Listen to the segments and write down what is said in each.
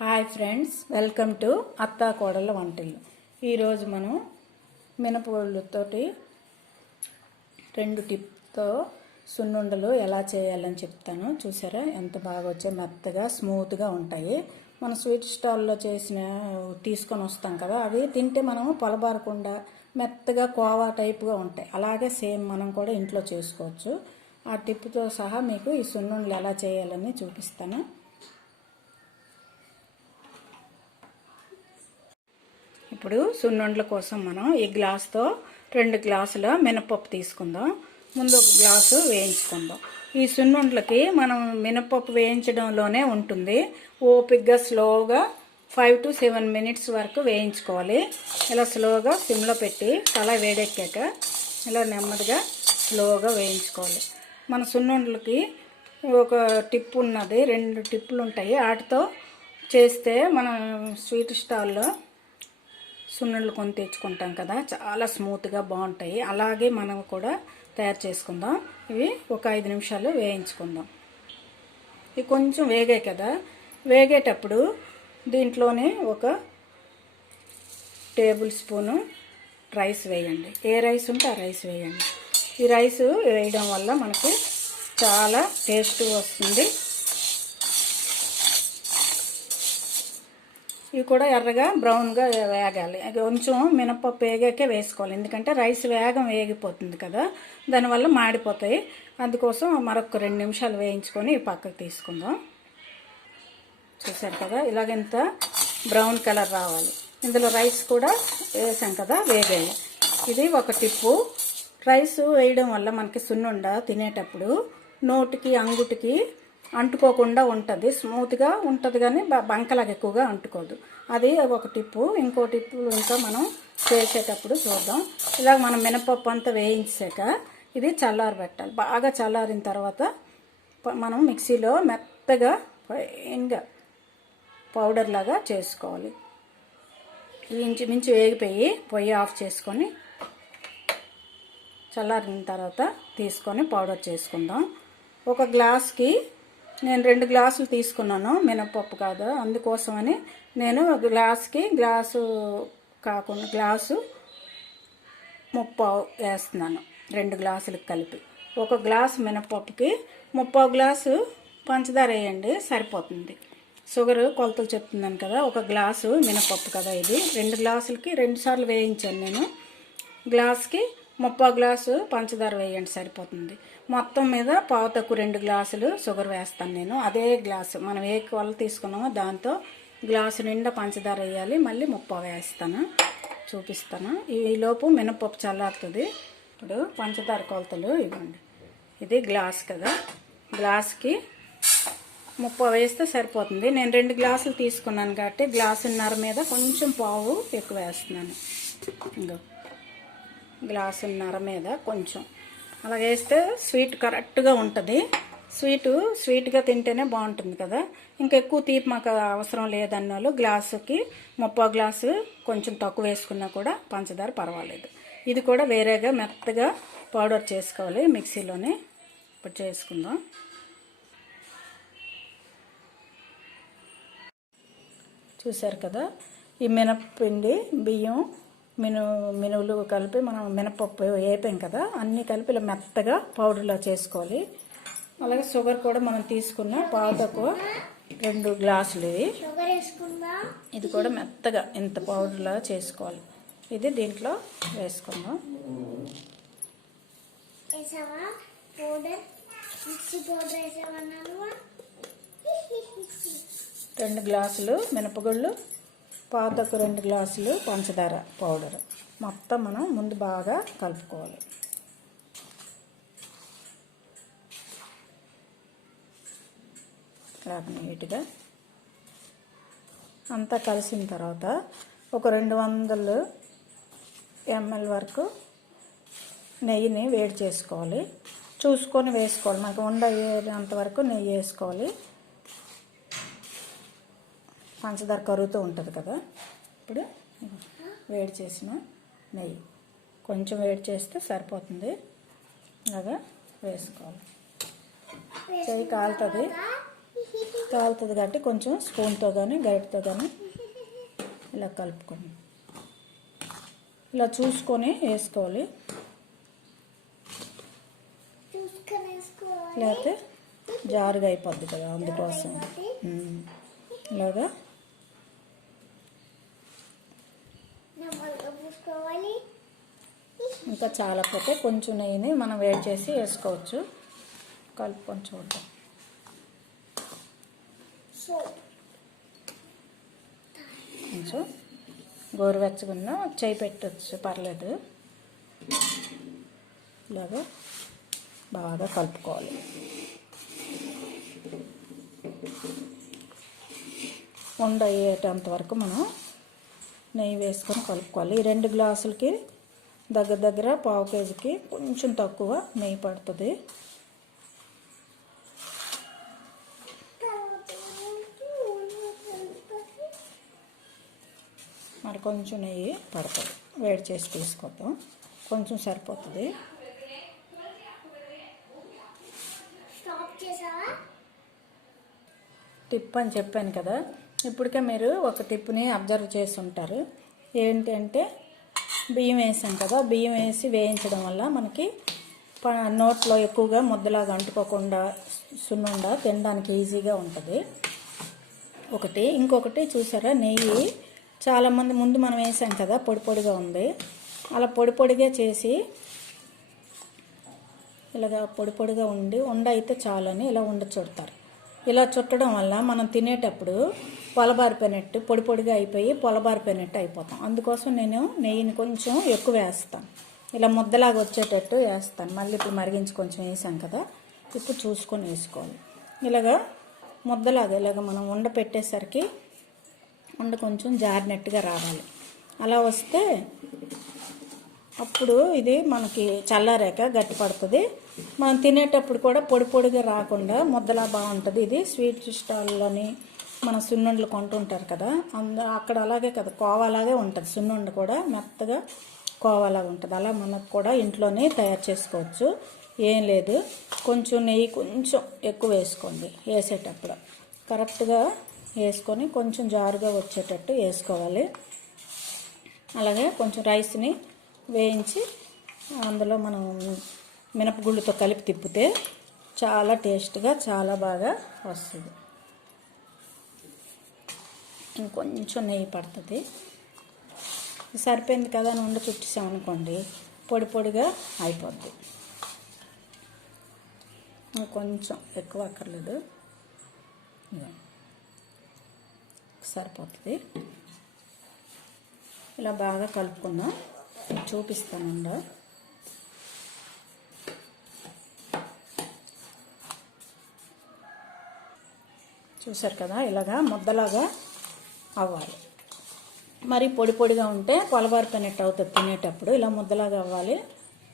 Hi friends, welcome to అత్తా కోడళ్ళ వంటిల్లు. ఈరోజు మనం మినపగుళ్ళతోటి 2 టిప్తో సున్నుండలు ఎలా చేయాలని చెప్తాను. చూసారా ఎంత బాగా వచ్చాయి, మెత్తగా స్మూత్గా ఉంటాయి. మన స్వీట్ స్టాల్లో తీసుకొని వస్తాం కదా, అవి తింటే మనము పొలబారకుండా మెత్తగా కోవా టైప్గా ఉంటాయి. అలాగే సేమ్ మనం కూడా ఇంట్లో చేసుకోవచ్చు. ఆ టిప్తో సహా మీకు ఈ సున్నుండలు ఎలా చేయాలని చూపిస్తాను. ఇప్పుడు సున్నుండల కోసం మనం ఈ గ్లాస్తో 2 గ్లాసుల మినపప్పు తీసుకుందాం. ముందు ఒక గ్లాసు వేయించుకుందాం. ఈ సున్నుండలకి మనం మినపప్పు వేయించడంలోనే ఉంటుంది. ఓపిక్గా స్లోగా 5 to 7 minutes వరకు వేయించుకోవాలి. ఇలా స్లోగా సిమ్లో పెట్టి తల వేడెక్కాక ఇలా నెమ్మదిగా స్లోగా వేయించుకోవాలి. మన సున్నుండలకి ఒక టిప్ ఉన్నది, 2 టిప్పులు ఉంటాయి. వాటితో చేస్తే మనం స్వీట్ స్టాల్లో సున్నుండలు కొని తెచ్చుకుంటాం కదా, చాలా స్మూత్గా బాగుంటాయి. అలాగే మనం కూడా తయారు చేసుకుందాం. ఇవి ఒక 5 నిమిషాలు వేయించుకుందాం. ఇవి కొంచెం వేగాయి కదా, వేగేటప్పుడు దీంట్లోనే ఒక టేబుల్ స్పూను రైస్ వేయండి. ఏ రైస్ ఉంటే ఆ రైస్ వేయండి. ఈ రైస్ వేయడం వల్ల మనకి చాలా టేస్ట్ వస్తుంది. ఇవి కూడా ఎర్రగా బ్రౌన్గా వేగాలి. కొంచెం మినపప్పు వేగాకే వేసుకోవాలి, ఎందుకంటే రైస్ వేగం వేగిపోతుంది కదా, దానివల్ల మాడిపోతాయి. అందుకోసం మరొక 2 నిమిషాలు వేయించుకొని పక్కకు తీసుకుందాం. చూసారు కదా, ఇలాగంత బ్రౌన్ కలర్ రావాలి. ఇందులో రైస్ కూడా వేసాం కదా, వేగాయి. ఇది ఒక టిప్పు. రైస్ వేయడం వల్ల మనకి సున్నుండ తినేటప్పుడు నోటికి అంగుటికి అంటుకోకుండా ఉంటుంది, స్మూత్గా ఉంటుంది, కానీ బంకలాగా ఎక్కువగా అంటుకోదు. అది ఒక టిప్పు. ఇంకో టిప్పు ఇంకా మనం చేసేటప్పుడు చూద్దాం. ఇలా మనం మినపప్పు అంతా వేయించాక ఇది చల్లారబెట్టాలి. బాగా చల్లారిన తర్వాత మనం మిక్సీలో మెత్తగా ఫైన్గా పౌడర్ లాగా చేసుకోవాలి. ఇంచుమించు వేగిపోయి పొయ్యి ఆఫ్ చేసుకొని చల్లారిన తర్వాత తీసుకొని పౌడర్ చేసుకుందాం. ఒక గ్లాస్కి నేను 2 గ్లాసులు తీసుకున్నాను మినపప్పు కాదు, అందుకోసమని నేను గ్లాస్కి గ్లాసు కాకుండా గ్లాసు 3/4 వేస్తున్నాను. 2 గ్లాసులకు కలిపి ఒక గ్లాసు మినపప్పుకి 3/4 గ్లాసు పంచదార వేయండి, సరిపోతుంది. షుగర్ కొలతలు చెప్తున్నాను కదా, ఒక గ్లాసు మినపప్పు కదా ఇది. 2 గ్లాసులకి 2 సార్లు వేయించాను నేను. గ్లాస్కి 3/4 గ్లాసు పంచదార వేయండి, సరిపోతుంది. మొత్తం మీద పావు తక్కువ 2 గ్లాసులు షుగర్ వేస్తాను నేను. అదే గ్లాసు మనం ఏ కొలత తీసుకున్నామో దాంతో గ్లాసు నిండా పంచదార వేయాలి. మళ్ళీ 3/4 వేస్తాను, చూపిస్తాను. ఈలోపు మినపప్పు చల్లారుతుంది. ఇప్పుడు పంచదార కొలతలు ఇవ్వండి. ఇది గ్లాస్ కదా, గ్లాస్కి 3/4 వేస్తే సరిపోతుంది. నేను 2 గ్లాసులు తీసుకున్నాను కాబట్టి గ్లాసున్నర మీద కొంచెం పావు ఎక్కువ వేస్తున్నాను. ఇంకో గ్లాసున్నర మీద కొంచెం అలా వేస్తే స్వీట్ కరెక్ట్గా ఉంటుంది. స్వీట్గా తింటేనే బాగుంటుంది కదా. ఇంకా ఎక్కువ తీపి మాకు అవసరం లేదన్న వాళ్ళు గ్లాసుకి 3/4 గ్లాసు కొంచెం తక్కువ వేసుకున్నా కూడా పంచదార పర్వాలేదు. ఇది కూడా వేరేగా మెత్తగా పౌడర్ చేసుకోవాలి మిక్సీలోనే. ఇప్పుడు చేసుకుందాం. చూసారు కదా, ఈ మినప్పిండి బియ్యం మినువులు కలిపి మనం మినపప్పు వేపాం కదా, అన్నీ కలిపి ఇలా మెత్తగా పౌడర్లో చేసుకోవాలి. అలాగే షుగర్ కూడా మనం తీసుకున్న పావు తక్కువ 2 గ్లాసులు ఇది కూడా మెత్తగా ఇంత పౌడర్లో చేసుకోవాలి. ఇది దీంట్లో వేసుకుందాం. 2 గ్లాసులు మినపగుళ్ళు, పావు తక్కువ 2 గ్లాసులు పంచదార పౌడర్ మొత్తం మనం ముందు బాగా కలుపుకోవాలి. నీట్గా అంతా కలిసిన తర్వాత ఒక 200 ml వరకు నెయ్యిని వేడి చేసుకోవాలి. చూసుకొని వేసుకోవాలి, మనకు అంతవరకు నెయ్యి వేసుకోవాలి. పంచదార కరుగుతూ ఉంటుంది కదా. ఇప్పుడు వేడి చేసిన నెయ్యి కొంచెం వేడి చేస్తే సరిపోతుంది. అలాగా వేసుకోవాలి. చెయ్యి కాలుతుంది, కాలుతుంది కాబట్టి కొంచెం స్పూన్తో కానీ గరిటతో కానీ ఇలా కలుపుకోండి. ఇలా చూసుకొని వేసుకోవాలి, లేకపోతే జారుగా అయిపోద్ది కదా, అందుకోసం ఇలాగా ఇంకా చాలకపోతే కొంచెం నెయ్యిని మనం వేడి చేసి వేసుకోవచ్చు. కలుపుకొని చూద్దాం. కొంచెం గోరువెచ్చగా చేయి పెట్టచ్చు, పర్లేదు. ఇలాగా బాగా కలుపుకోవాలి. ఉండ అయ్యేటంత వరకు మనం నెయ్యి వేసుకొని కలుపుకోవాలి. ఈ 2 గ్లాసులకి దగ్గర పావు కేజీకి కొంచెం తక్కువ నెయ్యి పడుతుంది. మరి కొంచెం నెయ్యి పడుతుంది, వేడి చేసి తీసుకొద్దాం. కొంచెం సరిపోతుంది. టిప్ అని చెప్పాను కదా, ఇప్పటికే మీరు ఒక టిప్ని అబ్జర్వ్ చేసి ఉంటారు. ఏంటంటే బియ్యం వేసాం కదా, బియ్యం వేసి వేయించడం వల్ల మనకి నోట్లో ఎక్కువగా ముద్దలాగా అంటుకోకుండా సున్నుండ తినడానికి ఈజీగా ఉంటుంది ఒకటి. ఇంకొకటి చూసారా, నెయ్యి చాలామంది ముందు మనం వేసాం కదా, పొడి పొడిగా ఉంది. అలా పొడి పొడిగా చేసి ఇలాగా పొడి పొడిగా ఉండ అయితే చాలని ఇలా చుడతారు. ఇలా చుట్టడం వల్ల మనం తినేటప్పుడు పొలబారిపోయినట్టు పొడి పొడిగా అయిపోయి పొలబారిపోయినట్టు అయిపోతాం. అందుకోసం నేను నెయ్యిని కొంచెం ఎక్కువ వేస్తాను, ఇలా ముద్దలాగా వచ్చేటట్టు వేస్తాను. మళ్ళీ ఇప్పుడు మరిగించి కొంచెం వేసాం కదా, ఇప్పుడు చూసుకొని వేసుకోవాలి. ఇలాగా ముద్దలాగా ఇలాగ మనం ఉండ పెట్టేసరికి ఉండ కొంచెం జారినట్టుగా రావాలి. అలా వస్తే అప్పుడు ఇది మనకి చల్లారాక గట్టి పడుతుంది. మనం తినేటప్పుడు కూడా పొడి పొడిగా రాకుండా ముద్దలా బాగుంటుంది. ఇది స్వీట్ స్టాల్లోని మన సున్నుండలు కొంటుంటారు కదా, అక్కడ అలాగే కదా, కోవాలాగే ఉంటుంది. సున్నుండ కూడా మెత్తగా కోవాలాగా ఉంటుంది. అలా మనకు కూడా ఇంట్లోనే తయారు చేసుకోవచ్చు, ఏం లేదు. కొంచెం నెయ్యి కొంచెం ఎక్కువ వేసుకోండి, వేసేటప్పుడు కరెక్ట్గా వేసుకొని కొంచెం జారుగా వచ్చేటట్టు వేసుకోవాలి. అలాగే కొంచెం రైస్ని వేయించి అందులో మనం మినపగుళ్ళతో కలిపి తిప్పితే చాలా టేస్ట్గా చాలా బాగా వస్తుంది. ఇంకొంచెం నెయ్యి పడుతుంది. సరిపోయింది కదా అని ఉండ చుట్టేసామనుకోండి, పొడి పొడిగా అయిపోద్ది. కొంచెం ఎక్కువ అక్కర్లేదు, సరిపోతుంది. ఇలా బాగా కలుపుకుందాం, చూపిస్తానండ. చూసారు కదా, ఇలాగా ముద్దలాగా అవ్వాలి. మరి పొడి పొడిగా ఉంటే పొలబారిపోయినట్టు అవుతుంది తినేటప్పుడు. ఇలా ముద్దలాగా అవ్వాలి.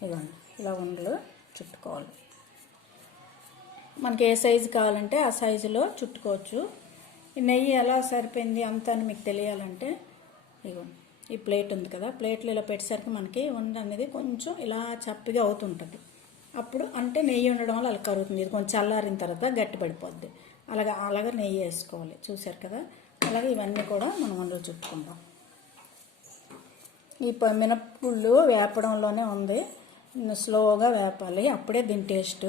ఇవ్వండి, ఇలా ఉండలు చుట్టుకోవాలి. మనకి ఏ సైజు కావాలంటే ఆ సైజులో చుట్టుకోవచ్చు. ఈ నెయ్యి ఎలా సరిపోయింది అంత అని మీకు తెలియాలంటే ఇవ్వండి, ఈ ప్లేట్ ఉంది కదా, ప్లేట్లో ఇలా పెట్టేసరికి మనకి ఉండ అనేది కొంచెం ఇలా చప్పిగా అవుతుంటుంది. అప్పుడు అంటే నెయ్యి ఉండడం వల్ల అలా కరుగుతుంది. ఇది కొంచెం చల్లారిన తర్వాత గట్టి పడిపోద్ది. అలాగా నెయ్యి వేసుకోవాలి. చూసారు కదా, అలాగే ఇవన్నీ కూడా మనం ఉండలు చుట్టుకుందాం. ఈ మినప్పుళ్ళు వేపడంలోనే ఉంది, స్లోగా వేపాలి, అప్పుడే దీని టేస్ట్.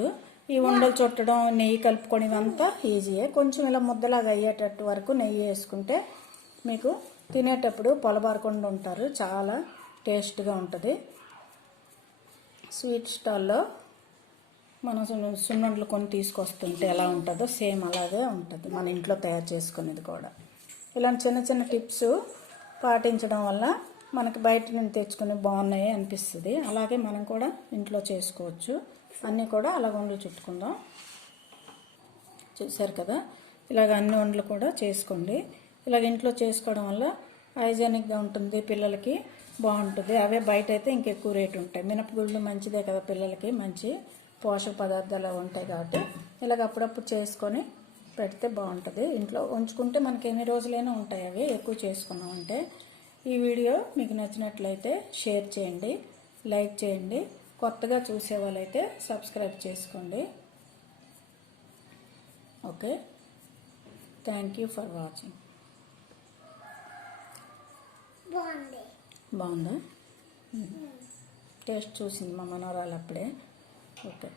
ఈ ఉండలు చుట్టడం, నెయ్యి కలుపుకొని ఇవంతా ఈజీయే. కొంచెం ఇలా ముద్దలాగా అయ్యేటట్టు వరకు నెయ్యి వేసుకుంటే మీకు తినేటప్పుడు పొలబారకుండా ఉంటారు, చాలా టేస్ట్గా ఉంటుంది. స్వీట్ స్టాల్లో మనం సున్నుండలు కొని తీసుకొస్తుంటే ఎలా ఉంటుందో సేమ్ అలాగే ఉంటుంది మన ఇంట్లో తయారు చేసుకునేది కూడా. ఇలాంటి చిన్న చిన్న టిప్స్ పాటించడం వల్ల మనకి బయట నుండి తెచ్చుకుని బాగున్నాయి అనిపిస్తుంది. అలాగే మనం కూడా ఇంట్లో చేసుకోవచ్చు. అన్నీ కూడా అలాగ ఉండలు చుట్టుకుందాం. చూసారు కదా, ఇలాగ అన్ని ఉండలు కూడా చేసుకోండి. ఇలాగ ఇంట్లో చేసుకోవడం వల్ల హైజెనిక్గా ఉంటుంది, పిల్లలకి బాగుంటుంది. అవే బయట అయితే ఇంకెక్కువ రేటు ఉంటాయి. మినపగుళ్ళు మంచిదే కదా, పిల్లలకి మంచి పోషక పదార్థాలు ఉంటాయి కాబట్టి ఇలాగ అప్పుడప్పుడు చేసుకొని పెడితే బాగుంటుంది. ఇంట్లో ఉంచుకుంటే మనకి ఎన్ని రోజులైనా ఉంటాయి అవి ఎక్కువ చేసుకున్నామంటే. ఈ వీడియో మీకు నచ్చినట్లయితే షేర్ చేయండి, లైక్ చేయండి. కొత్తగా చూసే వాళ్ళైతే సబ్స్క్రైబ్ చేసుకోండి. Okay. Thank you for watching. బాగుందా? టేస్ట్ చూసింది మా మనవరాలు అప్పుడే. ఓకే.